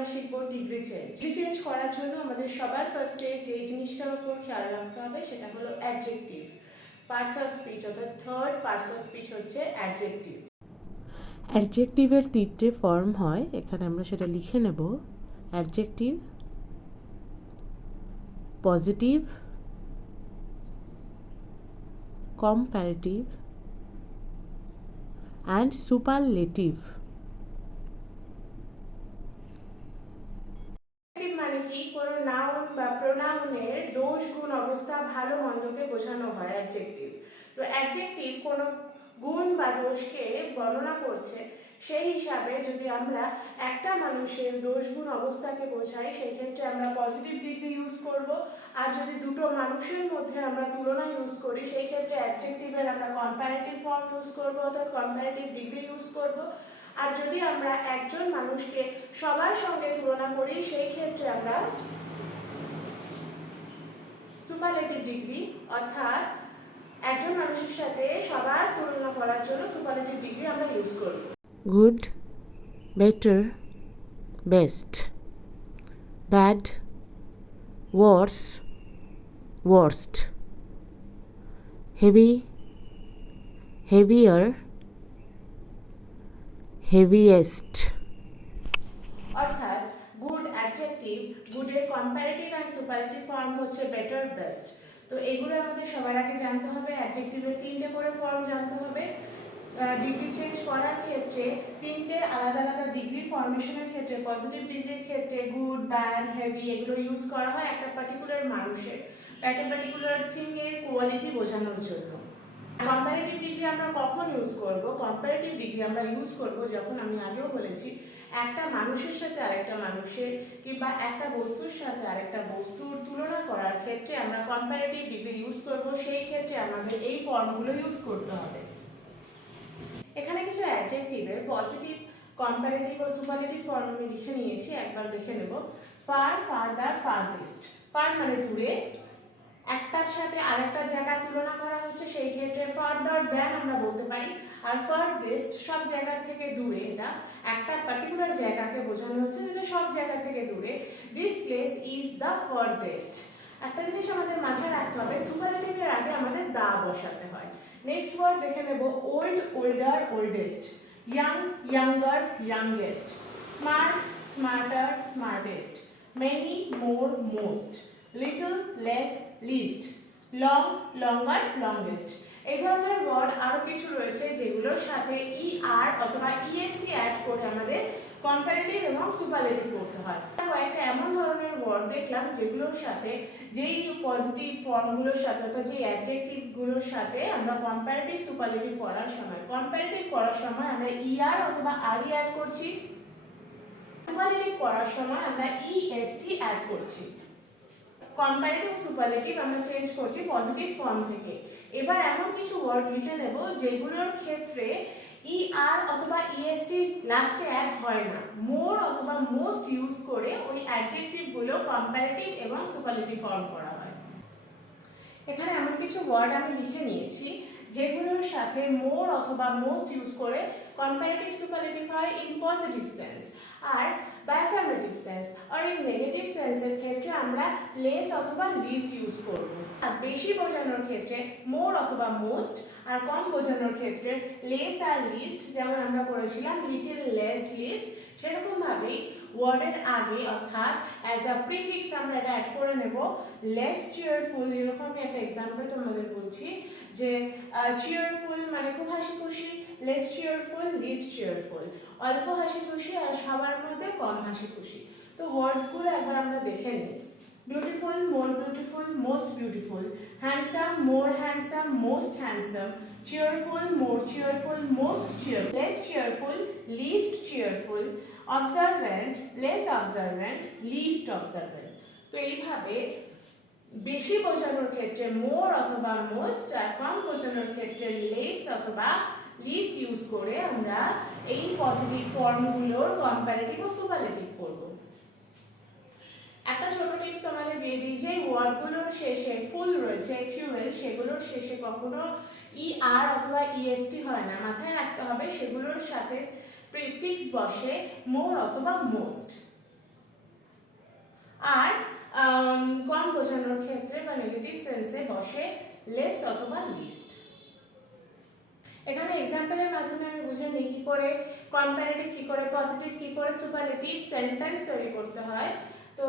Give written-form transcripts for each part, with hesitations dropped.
আমরা শিখবো degree change. Degree change করার জন্য আমাদের সবার ফার্স্টে যে জিনিসটার উপর খেয়াল রাখতে হবে সেটা হলো অ্যাডজেক্টিভ। পার্টস অফ স্পিচ অর্থাৎ থার্ড পার্টস অফ স্পিচ হচ্ছে অ্যাডজেক্টিভ। অ্যাডজেক্টিভের তিনটে ফর্ম হয়, এখানে আমরা সেটা লিখে নেব। Adjective, positive, comparative and superlative. মানে কি, কোনো নাউন বা প্রোনাউনের দোষ গুণ অবস্থা ভালো মন্দকে বোঝানো হয় অ্যাডজেক্টিভ। তো অ্যাডজেক্টিভ কোনো গুণ বা দোষকে বর্ণনা করছে, সেই হিসাবে যদি আমরা একটা মানুষের দোষ গুণ অবস্থাকে বোঝাই সেই ক্ষেত্রে আমরা পজিটিভ ডিগ্রি ইউজ করব। আর যদি দুটো মানুষের মধ্যে আমরা তুলনা ইউজ করি সেই ক্ষেত্রে অ্যাডজেক্টিভের আমরা কম্প্যারেটিভ ফর্ম ইউজ করব অর্থাৎ কম্প্যারেটিভ ডিগ্রি ইউজ করব। আর যদি আমরা একজন মানুষকে সবার সঙ্গে তুলনা করি সেই ক্ষেত্রে আমরা সুপারলেটিভ ডিগ্রি অর্থাৎ একজন মানুষের সাথে সবার তুলনা করার জন্য সুপারলেটিভ ডিগ্রি আমরা ইউজ করব। Good, better, best, bad, worse, worst, heavy, heavier, heaviest. অর্থাৎ গুড অ্যাডজেক্টিভ, গুডের কম্প্যারেটিভ অ্যান্ড সুপারলেটিভ ফর্ম হচ্ছে বেটার, বেস্ট। তো এগুলো আমাদের সবার আগে জানতে হবে। অ্যাডজেক্টিভের তিনটে করে ফর্ম জানতে হবে। ডিগ্রি চেঞ্জ করার ক্ষেত্রে তিনটে আলাদা আলাদা ডিগ্রি ফর্মেশনের ক্ষেত্রে পজিটিভ ডিগ্রির ক্ষেত্রে গুড, ব্যাড, হেভি এগুলো ইউজ করা হয় একটা পার্টিকুলার মানুষের, একটা পার্টিকুলার থিংয়ের কোয়ালিটি বোঝানোর জন্য। কম্প্যারেটিভ ডিগ্রি আমরা কখন ইউজ করব? কম্প্যারেটিভ ডিগ্রি আমরা ইউজ করব যখন, আমি আগেও বলেছি, একটা মানুষের সাথে আরেকটা মানুষের কিংবা একটা বস্তুর সাথে আরেকটা বস্তুর তুলনা করার ক্ষেত্রে আমরা কম্প্যারেটিভ ডিগ্রি ইউজ করব। সেই ক্ষেত্রে আমাদের এই ফর্মগুলো ইউজ করতে হবে। এখানে কিছু অ্যাডজেক্টিভের পজিটিভ, কম্প্যারেটিভ ও সুপারলেটিভ ফর্ম আমি লিখে নিয়েছি, একবার দেখে নেব। Fur, further, ফারদেস্ট। ফার মানে দূরে, একটার সাথে আরেকটা জায়গা তুলনা করা হচ্ছে সেই ক্ষেত্রে ফার্দার দ্যান আমরা বলতে পারি। আর ফারদেস্ট সব জায়গা থেকে দূরে, এটা একটা পার্টিকুলার জায়গাকে বোঝানো হচ্ছে যে সব জায়গা থেকে দূরে। This place is the farthest. একটা জিনিস আমাদের মাথায় রাখতে হবে, সুপারলেটিভের আগে আমাদের দা বসাতে হয়। নেক্সট ওয়ার্ড দেখে নেব। Old, older, oldest, young, younger, youngest, smart, smarter, smartest, many, more, most, little, less, least, long, longer, longest. এই ধরনের ওয়ার্ড আরো কিছু রয়েছে যেগুলোর সাথে ই আর অথবা ইএসটি অ্যাড করে আমাদের কম্প্যারেটিভ এবং সুপারলেটিভ করতে হয়। কয়েকটা এমন ধরনের ওয়ার্ড দেখলাম যেগুলোর সাথে, যেই পজিটিভ ফর্মগুলোর সাথে অর্থাৎ যেই অ্যাডজেক্টিভগুলোর সাথে আমরা কম্প্যারেটিভ সুপারলেটিভ করার সময়, কম্প্যারেটিভ করার সময় আমরা ইআর অথবা আর অ্যাড করছি, সুপারলেটিভ করার সময় আমরা ইএসটি অ্যাড করছি। কম্প্যারেটিভ সুপারলেটিভ আমরা চেঞ্জ করছি পজিটিভ ফর্ম থেকে। এবার এমন কিছু ওয়ার্ড লিখে নেব যেগুলোর ক্ষেত্রে ই আর অথবা ইএসটি লাস্টে অ্যাড হয় না, মোর অথবা মোস্ট ইউজ করে ওই অ্যাডজেক্টিভগুলো কম্প্যারেটিভ এবং সুপারলেটিভ ফর্ম করা হয়। এখানে এমন কিছু ওয়ার্ড আমি লিখে নিয়েছি যেগুলোর সাথে মোর অথবা মোস্ট ইউজ করে কম্প্যারেটিভ সুপারলেটিভ হয় ইন পজিটিভ সেন্স, আর অ্যাফার্মেটিভ সেন্স আর ইন নেগেটিভ সেন্সের ক্ষেত্রে আমরা লেস অথবা লিস্ট ইউজ করব। আর বেশি বোঝানোর ক্ষেত্রে মোর অথবা মোস্ট, আর কম বোঝানোর ক্ষেত্রে লেস আর লিস্ট, যেমন আমরা করেছিলাম লিটল, লেস, লিস্ট। সেরকম ভাবেই ওয়ার্ডের আগে অর্থাৎ অ্যাজ আ প্রিফিক্স আমরা এটা অ্যাড করে নেব লেস চিয়ারফুল। যেরকম আমি একটা এক্সাম্পল তোমাদের বলছি যে চিয়ারফুল মানে খুব হাসি খুশি, লেস চিয়ারফুল, লিস্ট চিয়ারফুল, অল্প হাসি খুশি আর সবার মধ্যে কম হাসি খুশি। তো ওয়ার্ডসগুলো একবার আমরা দেখে নিই। Beautiful, more beautiful, most beautiful, handsome, more handsome, most handsome, cheerful, more cheerful, most cheerful, less cheerful, least cheerful, observant, less observant, least observant। তো এইভাবে বেশি বোঝানোর ক্ষেত্রে মোর অথবা মোস্ট, আর কম বোঝানোর ক্ষেত্রে লেস অথবা লিস্ট ইউজ করে আমরা এই পজিটিভ ফর্মগুলোর কম্প্যারেটিভ ও সুপারলেটিভ করব। একটা ছোট টিপস তোমাদের দিয়ে দিই, যে ওয়ার্ডগুলোর শেষে ফুল রয়েছে, ফিউয়েল, সেগুলোর শেষে কখনো ই আর অথবা ইএসটি হয় না, মাথায় রাখতে হবে সেগুলোর সাথে প্রিফিক্স বসে মোর অথবা মোস্ট। আর কম বোঝানোর ক্ষেত্রে বা নেগেটিভ সেন্সে বসে লেস অথবা লিস্ট। এখানে এক্সাম্পলের মাধ্যমে আমি বুঝে নিই কি করে কম্পারেটিভ, কি করে পজিটিভ, কি করে সুপারলেটিভ সেন্টেন্স তৈরি করতে হয়। তো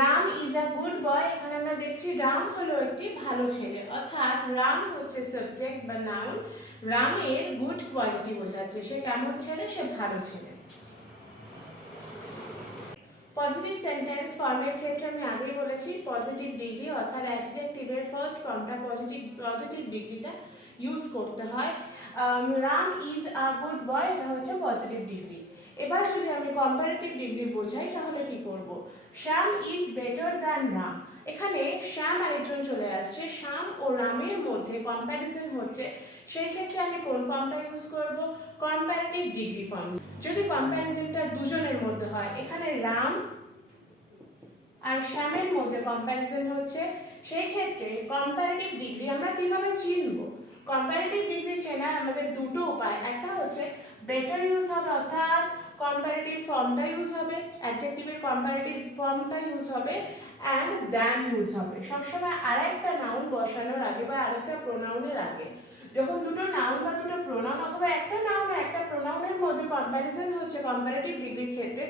Ram is a good boy, এখানে আমরা দেখছি রাম হলো একটি ভালো ছেলে, অর্থাৎ রাম হচ্ছে সাবজেক্ট বা নাউন, রামের গুড কোয়ালিটি বোঝাচ্ছে, সে কেমন ছেলে, সে ভালো ছেলে। পজিটিভ সেন্টেন্স ফর্মের ক্ষেত্রে আমি আগেই বলেছি পজিটিভ ডিগ্রি অর্থাৎ অ্যাডজেক্টিভের ফার্স্ট ফর্মটা পজিটিভ ডিগ্রিটা ইউজ করতে হয়। Ram is a good boy, এটা হচ্ছে পজিটিভ ডিগ্রি। এবার যদি আমি কম্পারেটিভ ডিগ্রি বোঝাই তাহলে কি করব? শ্যাম ইজ বেটার দ্যান রাম, এখানে শ্যাম আরেকজন চলে আসছে, শ্যাম ও রামের মধ্যে কম্প্যারিজন হচ্ছে, সেই ক্ষেত্রে আমি কোন ফর্মটা ইউজ করব? Comparative degree form. যদি কম্প্যারিজনটা দুজনের মধ্যে হয়, এখানে রাম আর শ্যামের মধ্যে কম্প্যারিজন হচ্ছে, সেই ক্ষেত্রে কম্পারেটিভ ডিগ্রি আমরা কিভাবে চিনব? কম্পারেটিভ ডিগ্রি চেনার আমাদের দুটো উপায়, একটা হচ্ছে বেটার ইউজ হবে, অর্থাৎ কম্পারেটিভ ফর্মটা ইউজ হবে, অ্যাডজেক্টিভের কম্পারেটিভ ফর্মটা ইউজ হবে, অ্যান্ড দ্যান ইউজ হবে। সবসময় আরেকটা নাউন বসানোর আগে বা আরেকটা প্রোনাউনের আগে, যখন দুটো নাউন বা দুটো প্রোনাউন অথবা একটা নাউন আর একটা প্রোনাউনের মধ্যে কম্প্যারিজন হচ্ছে কম্পারেটিভ ডিগ্রির ক্ষেত্রে,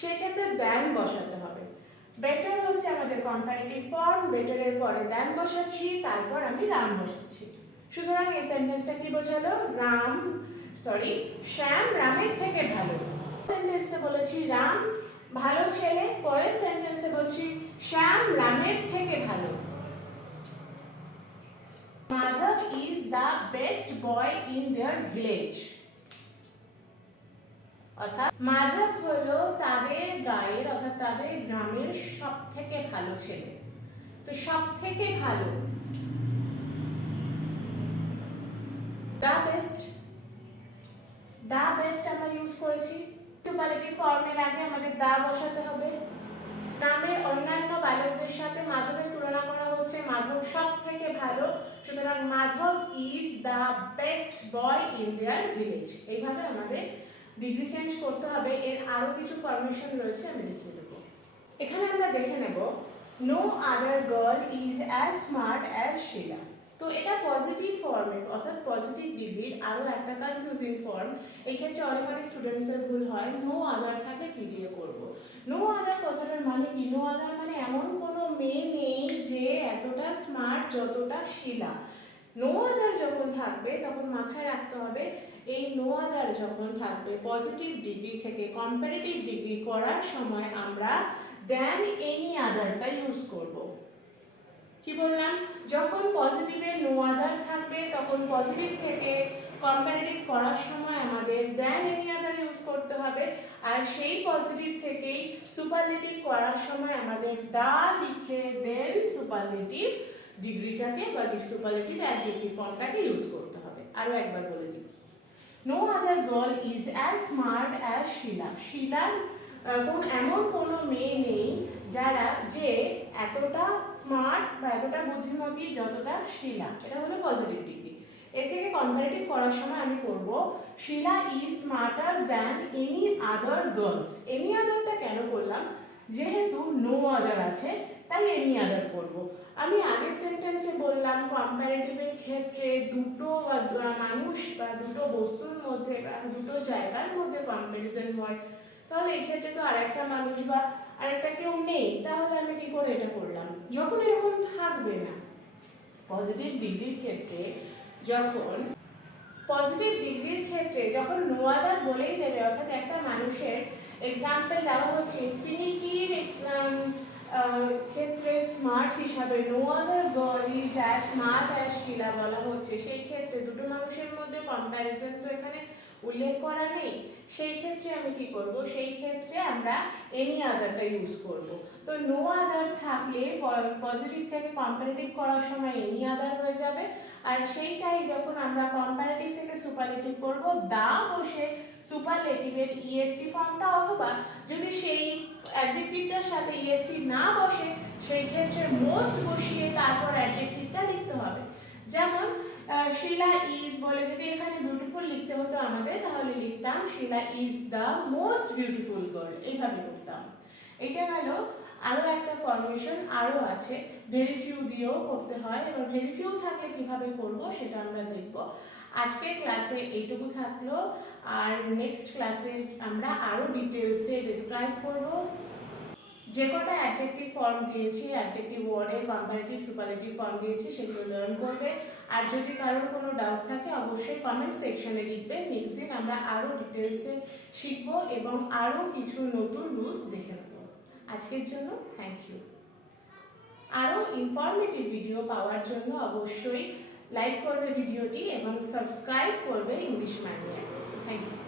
সেক্ষেত্রে দ্যান বসাতে হবে। বেটার হচ্ছে আমাদের কম্পারেটিভ ফর্ম, বেটারের পরে দ্যান বসাচ্ছি, তারপর আমি রাম বসাচ্ছি। সুতরাং এই সেন্টেন্সটা কি বোঝালো? শ্যাম রামের থেকে ভালো। সেন্টেন্সে বলেছি রাম ভালো ছেলে, পরের সেন্টেন্সে বলছি শ্যাম রামের থেকে ভালো। Madhav is the best boy in their village, অর্থাৎ মাধব হলো তাদের গায়ের অর্থাৎ তাদের গ্রামের সব থেকে ভালো ছেলে। তো সব থেকে ভালো, দ্য বেস্ট আমরা ইউজ করেছি। সুপারলেটিভ ফর্মের আগে আমাদের দা বসাতে হবে। গ্রামের অন্যান্য বালকদের সাথে মাধবের তুলনা করা হচ্ছে, মাধব সব থেকে ভালো, সুতরাং Madhav is the best boy in their village. এইভাবে আমাদের ডিগ্রি চেঞ্জ করতে হবে। এর আরো কিছু ফরমেশন রয়েছে, আমি দেখিয়ে দেবো। এখানে আমরা দেখে নেব no other girl is as smart as Sheela. তো এটা পজিটিভ ফর্মে অর্থাৎ পজিটিভ ডিগ্রির আরো একটা কনফিউজিং ফর্ম। এই ক্ষেত্রে অনেক স্টুডেন্টসের ভুল হয়, নো আদার থাকলে কি দিয়ে করব? নো আদার কথাটার মানে কি? নো আদার মানে এমন কোনো মেয়ে নেই যে এতটা স্মার্ট যতটা শিলা। নো আদার যখন থাকবে তখন মাথায় রাখতে হবে এই নো আদার যখন থাকবে পজিটিভ ডিগ্রি থেকে কম্পারেটিভ ডিগ্রি করার সময় আমরা দেন এনি আদারটা ইউজ করব। কি বললাম? যখন পজিটিভে নো আদার থাকবে তখন পজিটিভ থেকে কম্পারেটিভ করার সময় আমাদের দেন এনি আদার ইউজ করতে হবে, আর সেই পজিটিভ থেকেই সুপারলেটিভ করার সময় আমাদের দা লিখে দেন সুপারলেটিভ ডিগ্রিটাকে বা সুপারলেটিভ অ্যাডজেক্টিভ ফর্মটাকে ইউজ করতে হবে। আরো একবার বলে দিই, no other girl is as smart as Sheela. শিলার এমন কোনো মেয়ে নেই যে এতটা স্মার্ট বা এতটা বুদ্ধিমতী যতটা শিলা। এটা হলো পজিটিভ ডিগ্রি। এর থেকে কম্পারেটিভ করার সময় আমি করব Sheela is smarter than any other girls. Any আদারটা কেন করলাম? যেহেতু নো আদার আছে তাই এনি আদার করব। আমি আগের সেন্টেন্সে বললাম কম্পারেটিভের ক্ষেত্রে দুটো মানুষ বা দুটো বস্তুর মধ্যে বা দুটো জায়গার মধ্যে কম্পারিজন হয়, তাহলে এই ক্ষেত্রে তো আরেকটা মানুষ বা আরেকটা কেউ নেই, তাহলে আমি কি করে এটা করলাম? যখন এরকম থাকবে না পজিটিভ ডিগ্রির ক্ষেত্রে, যখন নো আদার বলেই দেবে, অর্থাৎ একটা মানুষের এক্সাম্পল দেওয়া হচ্ছে ইনফিনিটিভ ক্ষেত্রে স্মার্ট হিসাবে no other girl is as smart as Sheela বলা হচ্ছে, সেই ক্ষেত্রে দুটো মানুষের মধ্যে কম্প্যারিজন তো এখানে উল্লেখ করা নেই। সেই ক্ষেত্রে আমি কি করব? সেই ক্ষেত্রে আমরা এনি আদারটা ইউজ করব। তো নো আদার থাকলে পজিটিভ থেকে কম্পারেটিভ করার সময় এনি আদার হয়ে যাবে, আর সেইটাই যখন আমরা কম্পারেটিভ থেকে সুপারলেটিভ করব দা বসে সুপারলেটিভের ইএসটি ফর্মটা, অথবা যদি সেই অ্যাডজেক্টিভটার সাথে ইএসটি না বসে সেই ক্ষেত্রে মোস্ট বসিয়ে তারপর অ্যাডজেক্টিভটা লিখতে হবে। যেমন শিলা ইজ বলে যদি এখানে বিউটিফুল লিখতে হতো আমাদের, তাহলে লিখতাম Sheela is the most beautiful girl, এইভাবে করতাম। এটা গেল আরও একটা ফরমেশন আরও আছে, ভেরি ফিউ দিয়েও করতে হয়। এবার ভেরি ফিউ থাকলে কিভাবে করব সেটা আমরা দেখব। আজকের ক্লাসে এইটুকু থাকলো, আর নেক্সট ক্লাসে আমরা আরও ডিটেলসে ডিসক্রাইব করব। যে কটা অ্যাডজেক্টিভ ফর্ম দিয়েছি, অ্যাডজেক্টিভ ওয়ার্ডের কম্পারেটিভ সুপারলেটিভ ফর্ম দিয়েছি, সেগুলো লার্ন করবে। আর যদি কারোর কোনো ডাউট থাকে অবশ্যই কমেন্ট সেকশনে লিখবে। নেক্সট দিন আমরা আরও ডিটেলসে শিখব এবং আরও কিছু নতুন রুলস দেখে নেব। আজকের জন্য থ্যাংক ইউ। আরও ইনফরমেটিভ ভিডিও পাওয়ার জন্য অবশ্যই লাইক করবে ভিডিওটি এবং সাবস্ক্রাইব করবে ইংলিশ ম্যানুয়াল। Thank you.